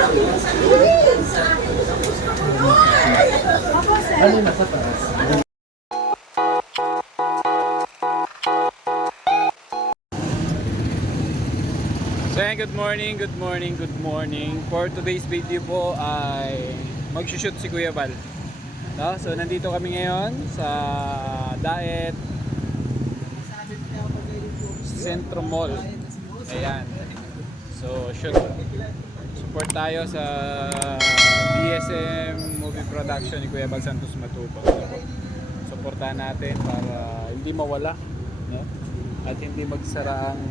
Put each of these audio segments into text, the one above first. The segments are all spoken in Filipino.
Ano yung nasa taas? So yan, good morning, good morning, good morning. For today's video po ay mag-shoot si Kuya Val. No? So nandito kami ngayon sa Daet Centro Mall. Ayan. So shoot. Support tayo sa DSM Movie Production ni Kuya Val Santos Matubang. Supportahan natin para hindi mawala, no? At hindi magsara ang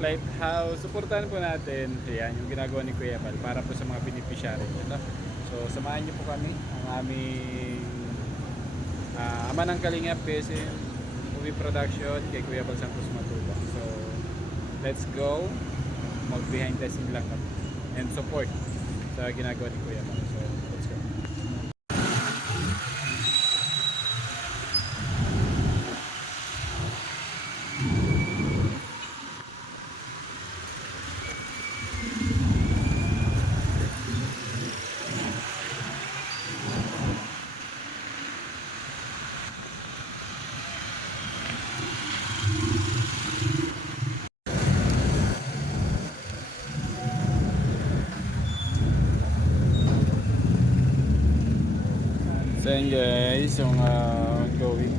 Lighthouse. Supportahan po natin. Ayan, yung ginagawa ni Kuya Val para po sa mga beneficiary. No? So samahan niyo po kami, ang aming ama ng Kalingap DSM Movie Production kay Kuya Val Santos Matubang. So let's go. Mag behind the scene lang kami and support sa ginagawa ni Kuya Val. So let's go. So yun guys, yung ongoing.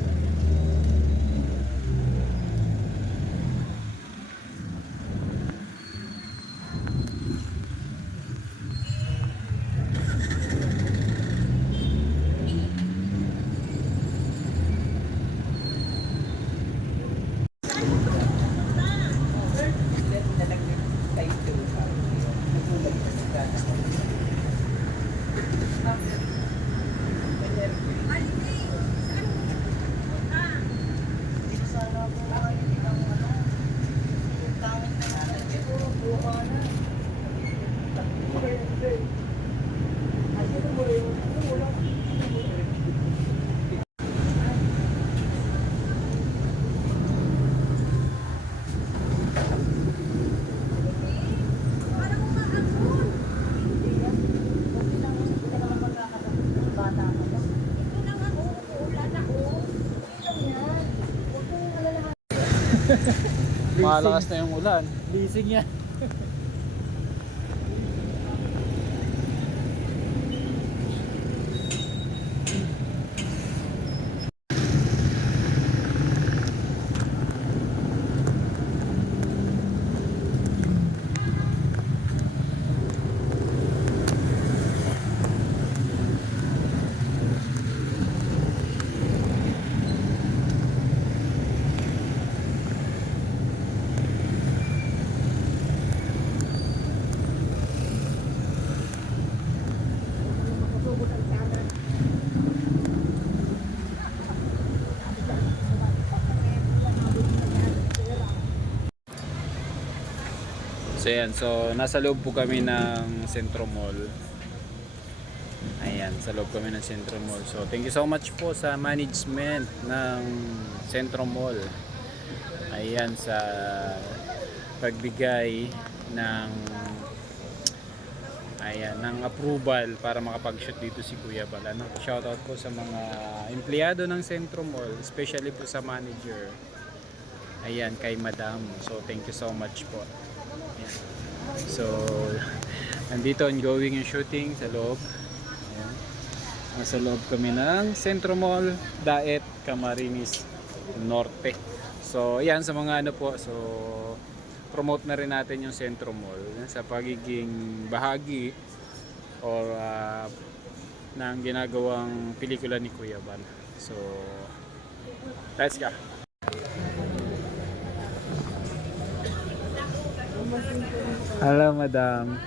Malakas na yung ulan. Leasing yan. So yan, so nasa loob po kami ng Centro Mall. Ayan, sa loob kami ng Centro Mall. So thank you so much po sa management ng Centro Mall. Ayan, sa pagbigay ng ng approval para makapag-shoot dito si Kuya Val. Shoutout po sa mga empleyado ng Centro Mall, especially po sa manager. Ayan, kay Madam. So thank you so much po. Ayan. So nandito ongoing yung shooting sa loob. Ayan. Nasa loob kami ng Centro Mall, Daet, Camarines Norte. So ayan, sa mga ano po, so promote na rin natin yung Centro Mall sa pagiging bahagi or ng ginagawang pelikula ni Kuya Val. So let's go. Hello, madam.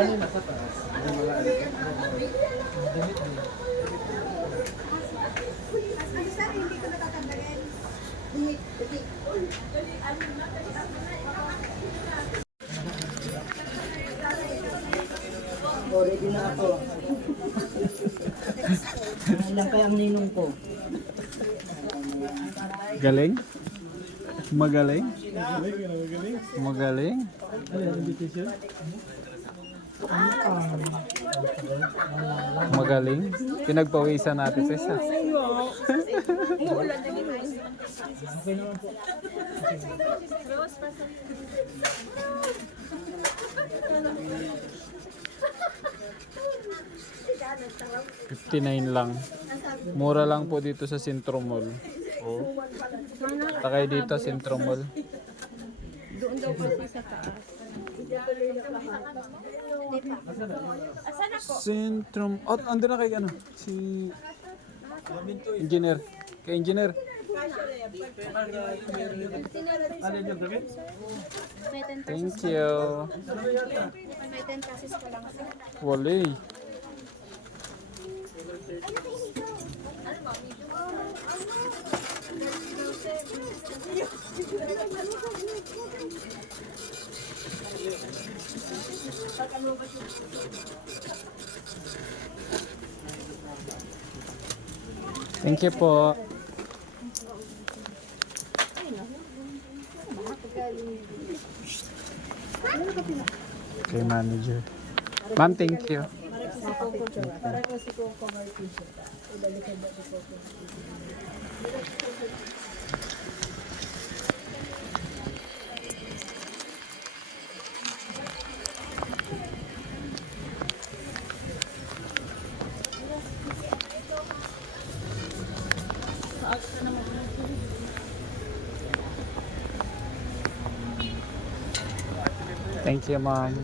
Ano yung nasa taas? Yung mga damit din. Oh, ready na ako. Ilang kaya ang ninong ko? Galing? Magaling? Magaling? Ano yung invitation? Magaling? Pinagpawisan natin sa isa. $59 lang. Mura lang po dito sa Centro Mall. Oh. Takay dito, Centro Mall. Doon daw kasi sa taas. Centrum. Oh, ando na kay ano? Si engineer. Kay engineer. Ano yung damit? Thank you. May 10 pesos ko lang. Wali. Thank you po. Okay, manager. Ma'am, thank you. Para ko si Coco Martin. Ibalikan ba si Coco? Thank you, ma'am.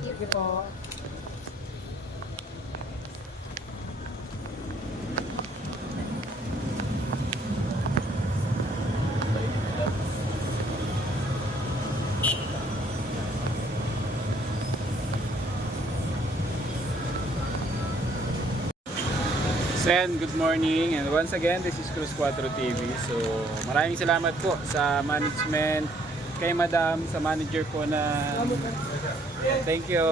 Sen, good morning, and once again this is Cruz 4 TV. So maraming salamat po sa management, kay Madam, sa manager po na thank you.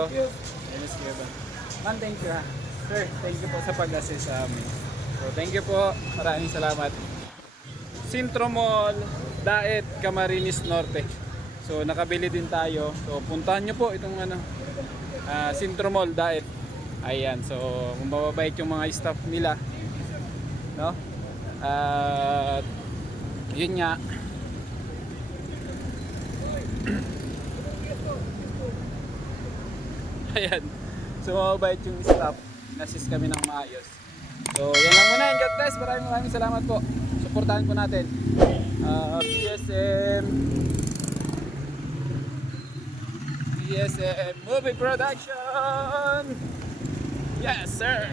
Ma'am, thank you ha. Sir, thank you po sa pag-assist sa amin. So thank you po, maraming salamat. Centro Mall, Daet, Camarines Norte. So nakabili din tayo. So puntahan nyo po itong Centro Mall, Daet. Ayan, so mababait yung mga staff nila, no? At yun nga. Ayan, so mababait yung staff, assist kami ng maayos. So yan lang muna, and God bless. Maraming salamat po. Suportahan po natin PSM Movie Production. Yes, sir!